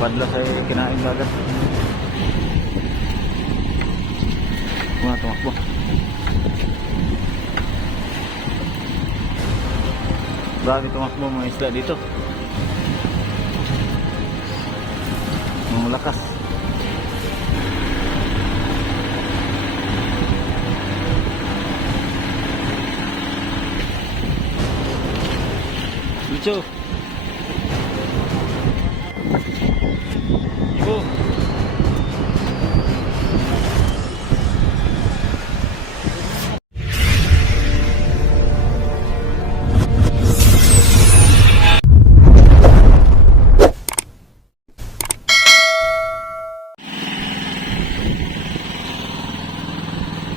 Padlas ay kinain agad. Mga tumakbo. Grabe tumakbo mga isda dito. Ang lakas. Lucu. Ibu.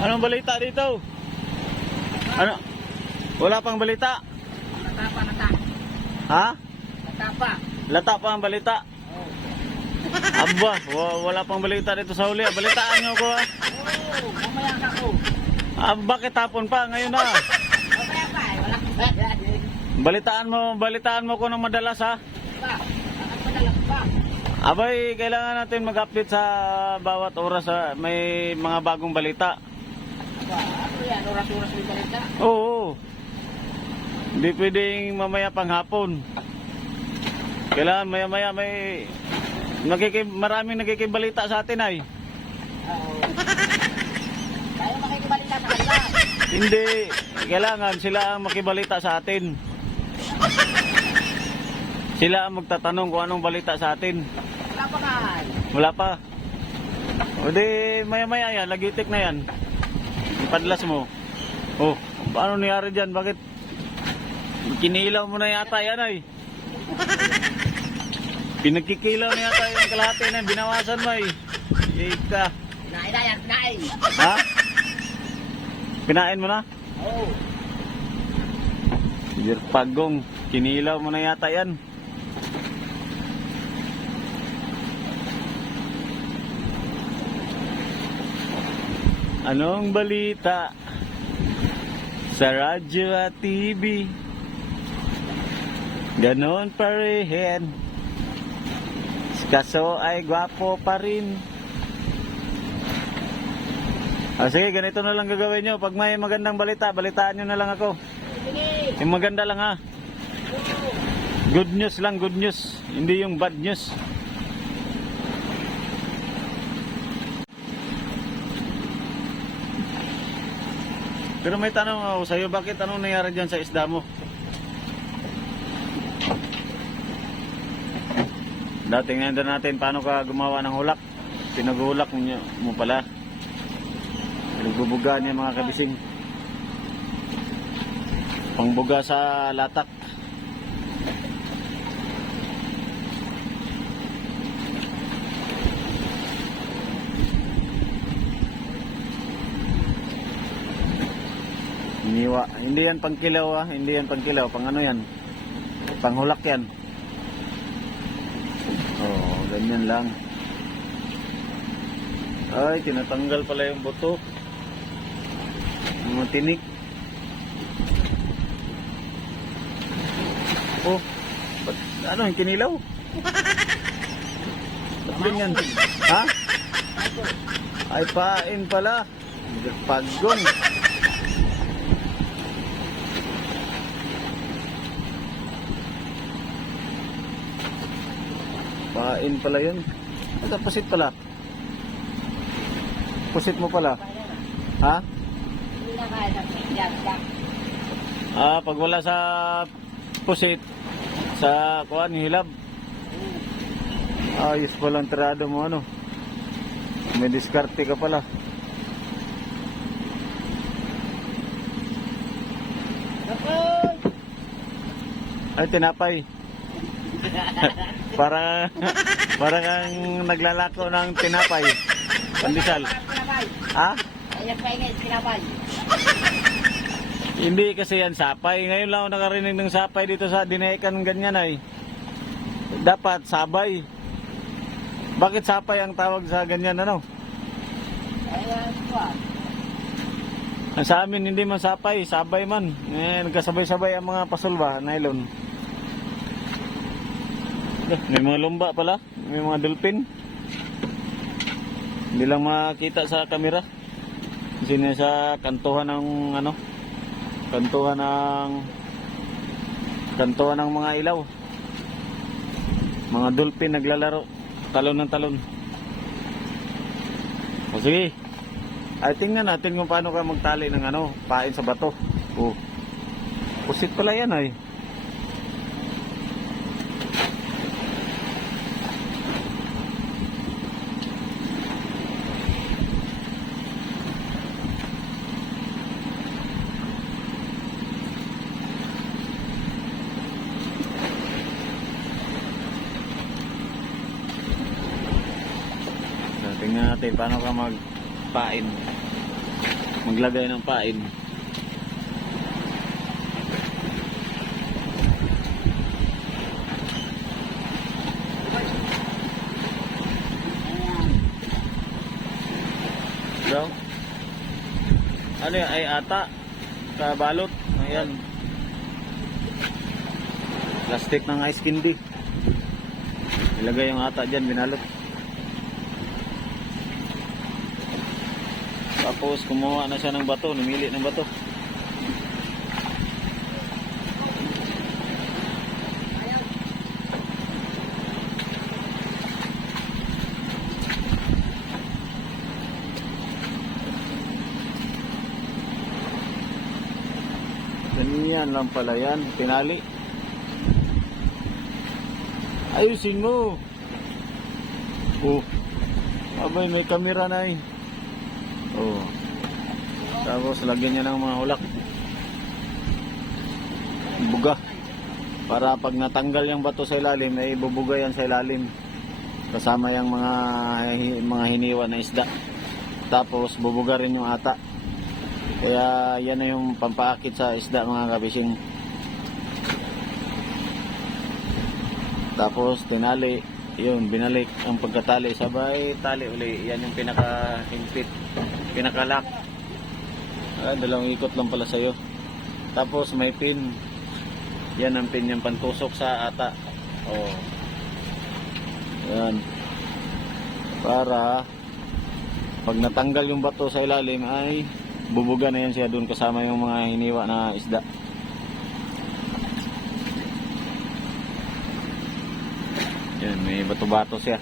Anong balita dito? Ano? Wala pang balita? Lata. Ha? Lata pa. Lata pa ang balita? Oh. Aba, wala pang balita dito sa huli. Balitaan nyo ako ha. Oh, mamaya ka ko. Bakit hapon pa? Ngayon na. Mamaya pa, wala ka. Balitaan mo ko ng madalas ha. Pa, bakit madalas pa? Abay, kailangan natin mag-update sa bawat oras ha. May mga bagong balita. Ba, ano yan? Oras-oras may balita. Oo. Hindi pwedeng mamaya pang hapon. Kailangan maya-maya may maraming nakikibalita sa atin ay. Oo. Tayo makikibalita sa kanila. Hindi, kailangan sila ang makibalita sa atin. Sila ang magtatanong kung anong balita sa atin. Wala pa kay. Wala pa. O di maya-maya yan, lagitik na yan. Padlas mo. Oh, paano nangyari dyan? Bakit? Kinilaw mo na yata yan ay. Pinagkikilaw na yata yung kalahati na binawasan mo ay. Ika. Kinain na yan, kinain. Ha? Pinain mo na? Oo. Pagong, kinilaw mo na yata yan. Anong balita sa radyo at TV? Ganon pa rin. Kaso ay gwapo pa rin. Sige, ganito na lang gagawin nyo. Pag may magandang balita, balitaan nyo na lang ako. Sige. Yung maganda lang ha. Good news lang, good news. Hindi yung bad news. Pero may tanong ako sa'yo, bakit anong nangyari dyan sa isda mo? Tingnan natin paano ka gumawa ng hulak. Pinaghulak mo pala. Pinagbubuga niya mga kabising. Pangbuga sa latak. Iniwa. Hindi yan pangkilaw ha. Hindi yan pangkilaw. Pang ano yan. Panghulak yan. Oh, ganyan lang. Ay, tinatanggal pala yung buto. Mga tinik. Oh, ano yung kinilaw? Ba't ganyan? Ha? Ay, pain pala. Pagong. Pain pala yun. Ito, pusit pala. Pusit mo pala. Ha? Hindi na kaya sa pagkakak. Pag wala sa pusit, sa kuan, hilab. Ayos palang tirado mo ano. May diskarte ka pala. Ay, tinapay. Para kang naglalako ng tinapay. Pandesal. Ha? Ayan pa ingay, sinabay. Hindi kasi yan sapay. Ngayon lang ako nakarinig ng sapay dito sa Dinekan ganyan ay. Dapat sabay. Bakit sapay ang tawag sa ganyan ano? Ayan pa. Sa amin hindi man sapay, sabay man. Nagkasabay-sabay ang mga pasulba, nylon. May mga lumba pala. May mga dolphin. Hindi lang makita sa kamera. Kasi nasa kantuhan ng ano, kantuhan ng mga ilaw. Mga dolphin naglalaro. Talon ng talon. O sige. Ay tingnan natin kung paano ka magtali ng ano, pain sa bato. Oh. Pusit pala yan ay. Tingnan natin paano ka magpain. Maglagay ng pain. Daw. Ano yan? Ay ata. Kabalot. Ayan. Plastic ng ice candy. Ilagay yung ata dyan. Binalot. Tapos kumuha na siya ng bato, namili ng bato. Ganyan lang pala yan, pinali. Ayusin mo. Oh. Abay, may kamera na eh. Oh. Tapos lagyan niya ng mga hulak. Buga. Para pag natanggal yung bato sa ilalim, ay bubuga yan sa ilalim. Kasama yung mga hiniwa na isda. Tapos bubuga rin yung ata. Kaya yan na yung pampaakit sa isda mga kabising. Tapos tinali. Yun, binalik ang pagkatali. Sabay tali uli. Yan yung pinaka-hingpit. Pinaka-lock. Dalawang ikot lang pala sa'yo. Tapos may pin. Yan ang pin yung pantusok sa ata. Oh. Yan. Para pag natanggal yung bato sa ilalim ay bubuga na yan siya doon kasama yung mga hiniwa na isda. Yan, may bato-bato siya.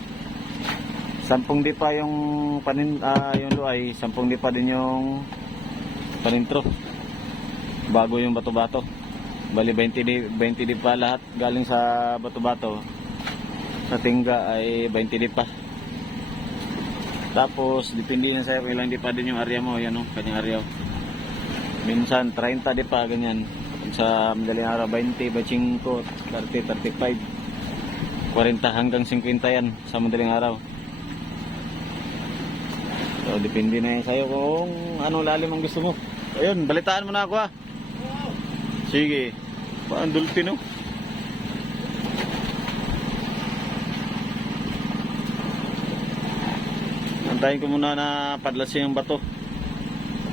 10 dipa yung yung luay, 10 dipa din yung panintro. Bago yung bato-bato. Bali 20 dipa lahat galing sa bato-bato. Sa tingga ay 20 dipa. Tapos depende yan sa'yo kung ilang dipa din yung area mo, yan o, kanyang area. Minsan 30 dipa ganyan. Sa madaling araw 20, 25, 30, 35, 40 hanggang 50 yan sa madaling araw. So, depende na yun sa'yo kung anong lalim ang gusto mo. Ayun, balitaan mo na ako ha. Sige. Parang dolphin no? Antayin ko muna na padlasin yung bato.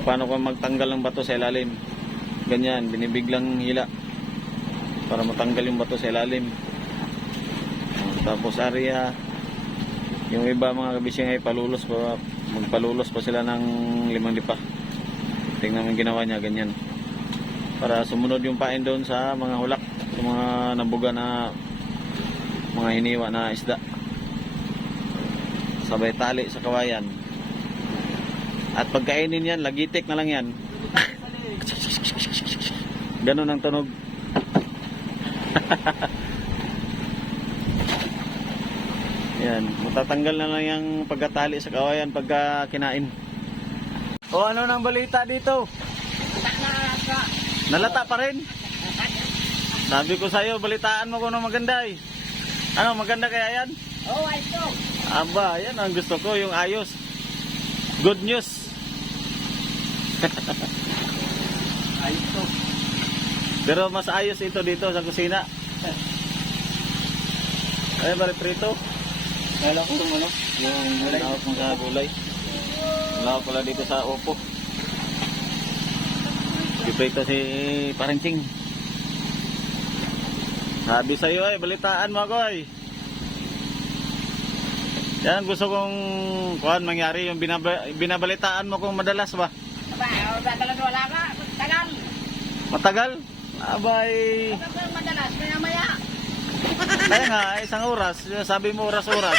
Paano ko magtanggal ng bato sa ilalim. Ganyan, binibiglang hila. Para matanggal yung bato sa ilalim. Tapos area. Yung iba mga kabising ay palulos pa. Magpalulos pa sila ng 5 dipa. Tingnan mo yung ginawa niya, ganyan. Para sumunod yung pain doon sa mga hulak, sa mga nabuga na mga hiniwa na isda. Sabay tali sa kawayan. At pagkainin yan, lagitik na lang yan. Ganun ang tunog. Yan, matatanggal na lang yung pagkatali sa kawayan pagka kinain. O ano nang balita dito? Nalata pa rin? Sabi ko sa'yo, balitaan mo kung ano maganda eh. Ano, maganda kaya yan? Oh, ito. Aba, yan ang gusto ko, yung ayos. Good news. Ayos to. Pero mas ayos ito dito sa kusina. Ay, bari prito. Kala ko kung ano, yung lawak mo sa gulay. Lawak pala dito sa upo. Iprito si Parenching. Sabi sa'yo ay, balitaan mo ako ay. Yan gusto kong kuhan mangyari yung binabalitaan mo kung madalas ba? Madalas wala ka. Tagal. Matagal? Abay. Madalas. Maya-maya. Kaya nga, isang oras. Sabi mo oras-oras.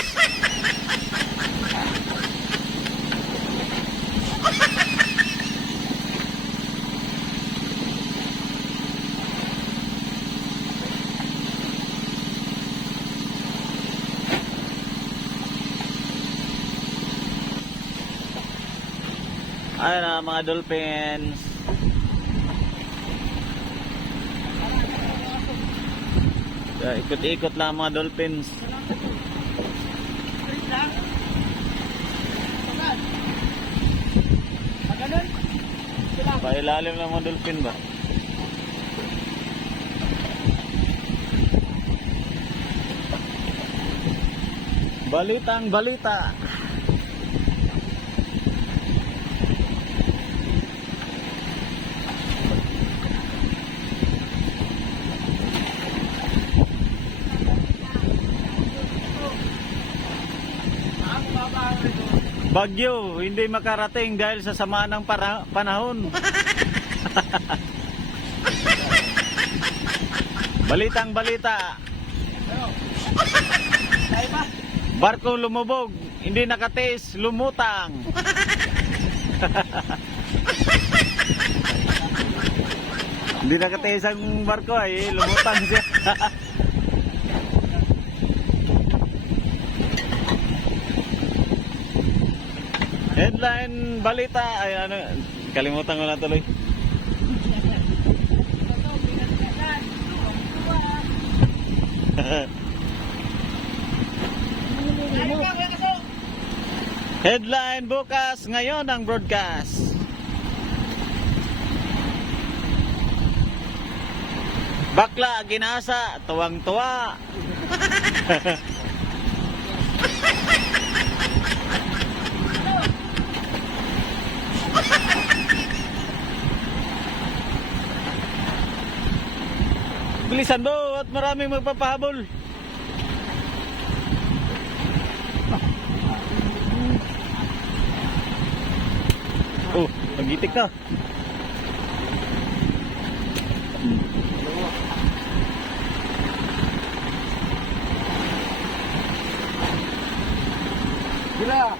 Ayun na mga dolphins. Ikot-ikot lang mga dolphins. Pailalim lang mga dolphin ba? Balitang balita. Bagyo, hindi makarating dahil sa sama ng panahon. Balitang balita. Barko lumubog, hindi nakatiis, lumutang. Hindi nakatiis ang barko ay lumutang siya. Headline balita ay ano, kalimutan ko na tuloy. Headline bukas, ngayon ang broadcast. Bakla ginasa, tuwang-tuwa. Bilisan mo at maraming magpapahabol. Oh, nagitik ka. Gila.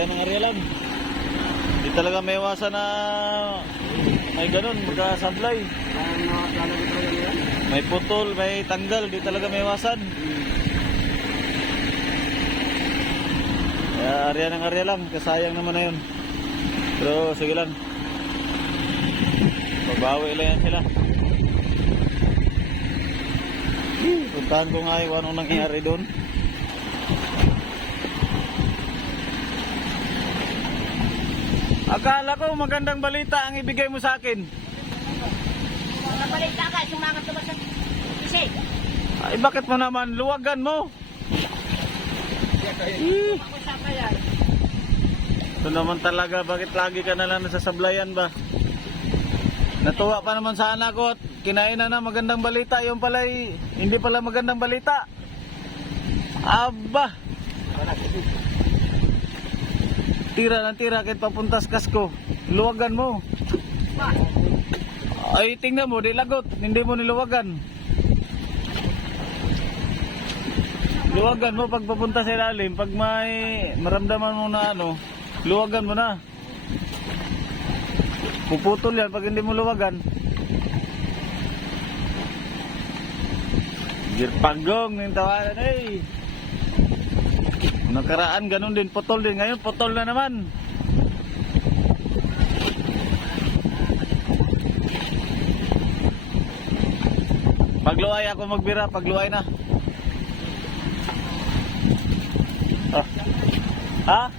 Area ng area lang. Hindi talaga may iwasan na may ganun, magkasablay. May putol, may tanggal, di talaga may iwasan. Kaya area ng area lang, kasayang naman na yun. Pero sige lang. Pagbawi lang yan sila. Puntahan ko nga yung anong nangyari doon. Akala ko magandang balita ang ibigay mo sa akin. Mga balita ka, sumangat ka ba sa isig? Ay, bakit mo naman luwagan mo? Ako sa kaya. Ito naman talaga, bakit lagi ka na lang nasasablayan ba? Natuwa pa naman sana ako at kinainan na magandang balita. Yung pala hindi pala magandang balita. Aba! Tira ng tira kahit papuntas kasko. Luwagan mo. Ay, tingnan mo, di lagot. Hindi mo niluwagan. Luwagan mo pag papunta sa ilalim. Pag may maramdaman mo na ano, luwagan mo na. Puputol yan pag hindi mo luwagan. Girpagong yung tawanan eh. Nakaraan ganun din, putol din. Ngayon putol na naman. Pagluay ako magbira, pagluay na. Ah.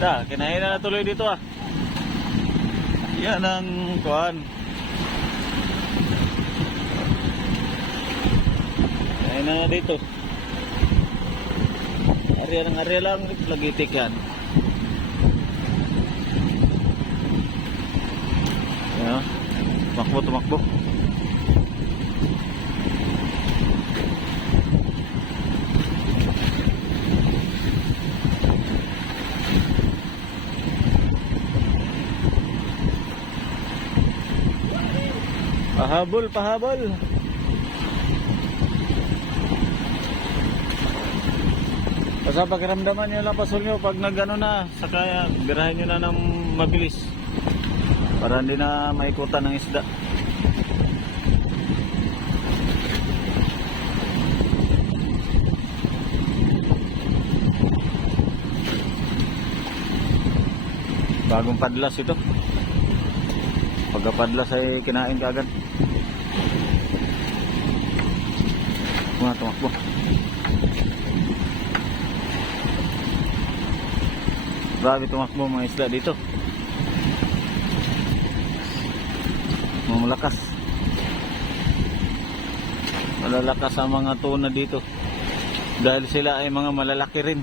Ha? Kinain na tuloy dito ah. Yan ang kuhan. Kinain na dito. Area ng area lang, lagitik yan. Yan. Tumakbo. Pahabol. Basta pakiramdaman nyo lang pasol nyo pag nagano na, saka birahin nyo na ng mabilis para hindi na maikutan ng isda. Bagong padlas ito. Pagkapadlas ay kinain ka agad. Tumakbo. Grabe tumakbo mga isda dito. Malakas. Malalakas ang mga tuna dito. Dahil sila ay mga malalaki rin.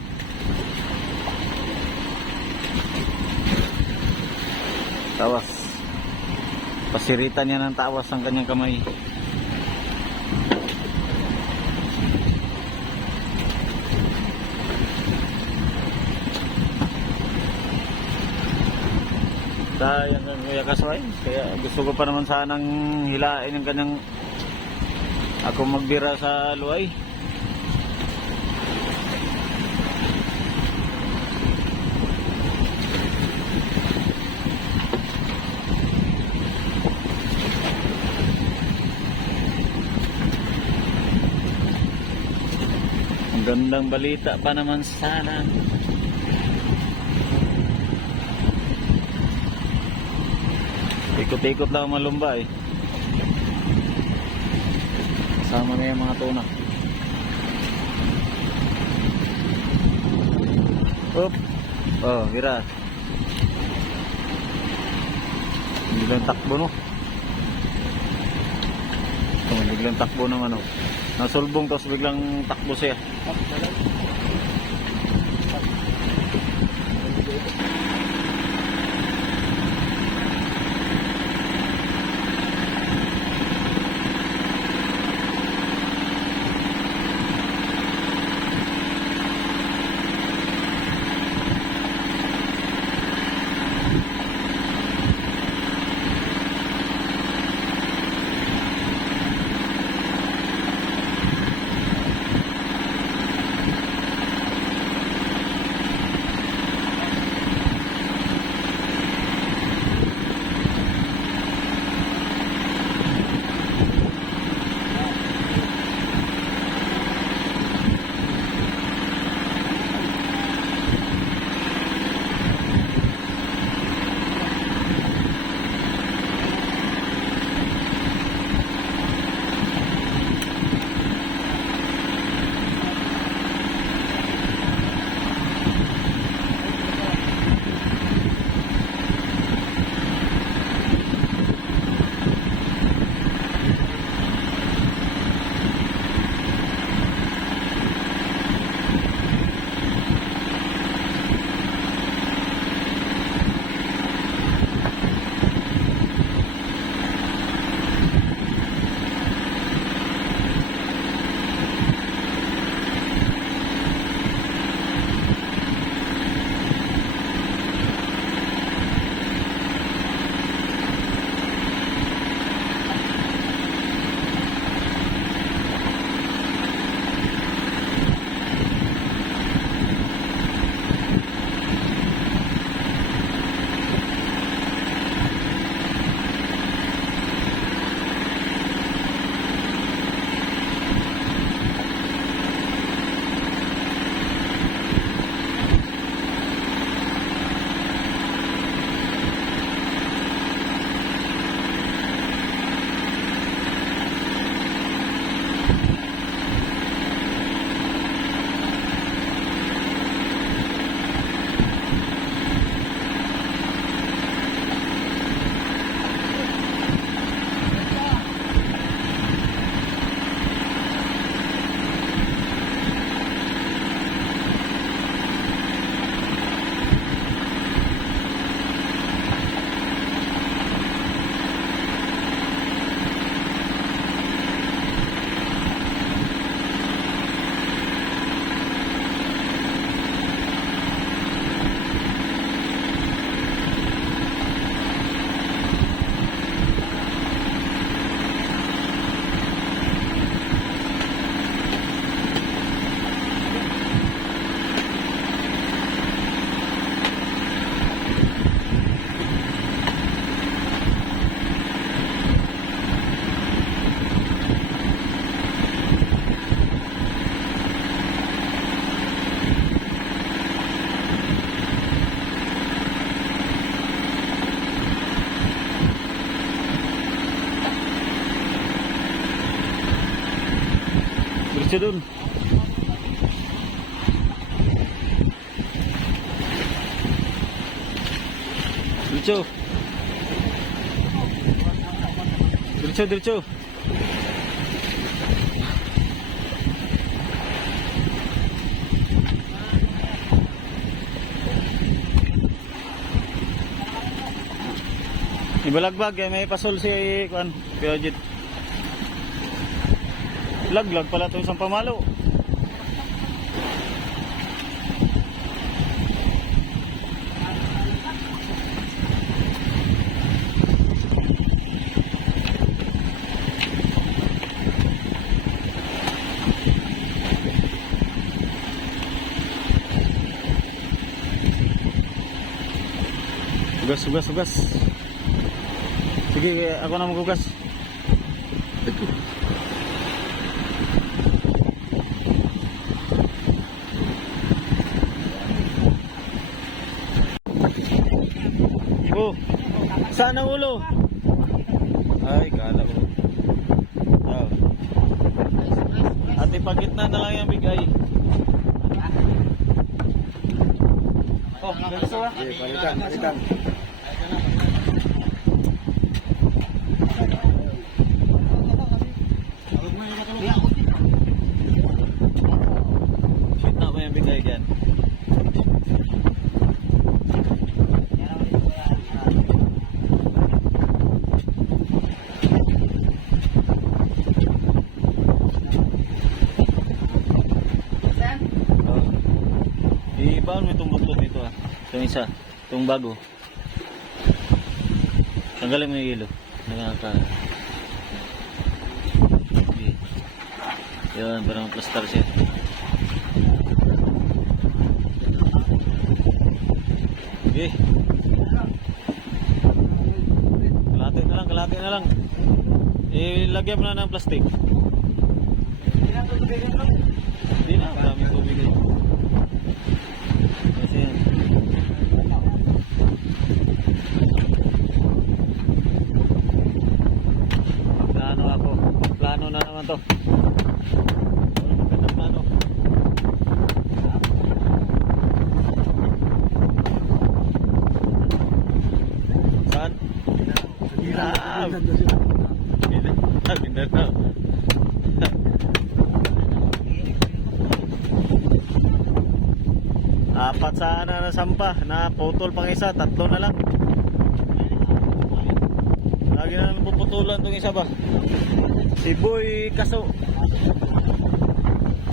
Tawas. Pasiritan niya ng tawas ang kanyang kamay. Sayang ang Kuya Kasway. Kaya gusto ko pa naman sanang hilain yung kanyang ako magbira sa luay. Ang gandang balita pa naman sana. Ikot-ikot lang ang malumba eh. Kasama na yung mga tuna. Oop. Oh, gira. Biglang takbo no. Oh, biglang takbo ng ano. Nasulbong tapos biglang takbo siya. Diretso dun. Diretso. Diretso, diretso. Ibalagbag eh, may pasol si Kuan, Piojit. Laglag pala ito isang pamalo. Hugas, hugas, hugas. Sige, ako na maghugas. Oh, saan ang ulo? Ay, kala ko. Oh. Ate, pagitna na lang yung bigay. Oh, ganito ah. Okay, balikan, balikan. Gitna mo yung bigay dyan. Oh. Ibaon mo itong buklod nito ah. Itong isa. Itong bago. Tanggalin mo yung ilo. Nakaka... Okay. Yun, parang plastar siya. Okay. Kalahati na lang. Ilagyan mo na ng plastic. Hindi na, maraming tubig eh. Kasi yan. Plano na naman to. Magandang plano. Saan? Mindanao. Apat sana na sampa na putol pang isa, tatlo na lang. Lagi na lang puputulan itong isa ba? Si Boy Kaso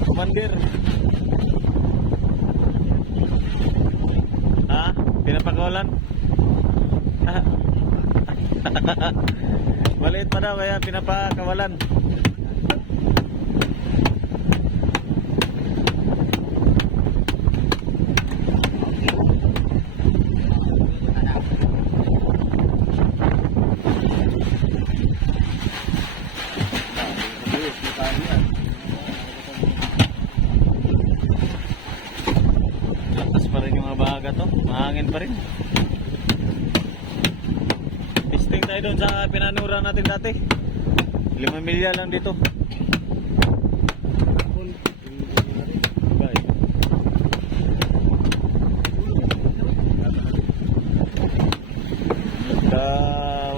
Commander. Ha? Pinapakawalan? Maliit pa daw kaya pinapakawalan. Lakas pa rin yung mga bahaga to. Mahangin pa rin. Pisting tayo doon sa pinanura natin dati. 5 milya lang dito.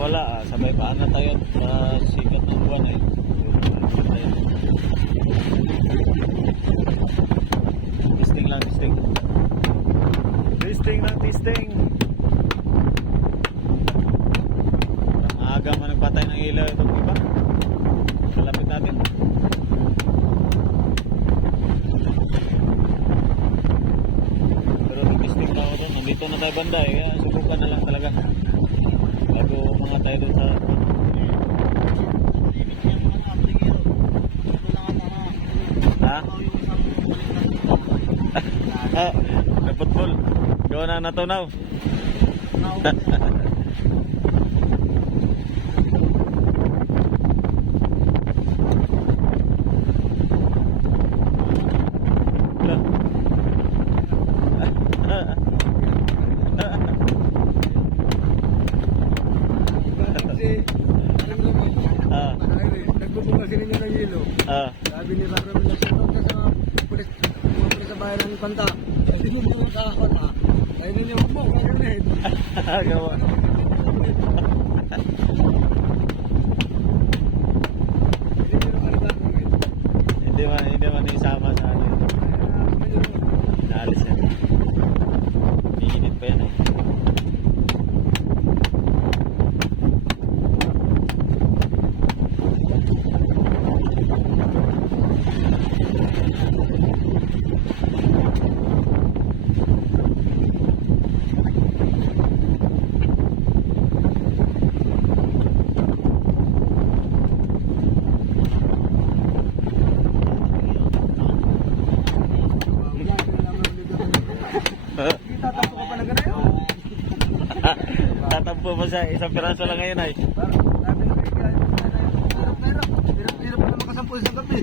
Wala sabay paan na tayo sa sikat ng buwan eh. Testing lang, testing. Testing lang, testing. Ang aga man nagpatay ng ilaw itong iba. Malapit natin. Pero testing lang ako doon. Nandito na tayo banda eh. Kaya subukan na lang talaga. Bago mga tayo doon sa... Ha? Na football. Gawa na natunaw. Nagbubukas bibili niya ng yelo. Ah. Sabi ni Rara na siya sa mga pulis sa bayan ng Panta. Ay, hindi mo makakata. Ay, hindi niya mo kakanin. Gawa. Hindi man isama sa ano. Naalis yan. Iinit pa yan eh. Tatampo ka pa na ganayon. Tatampo pa siya. Isang piraso lang ngayon ay. Sabi na kay Kaya, hirap pa na makasampul sa gabi.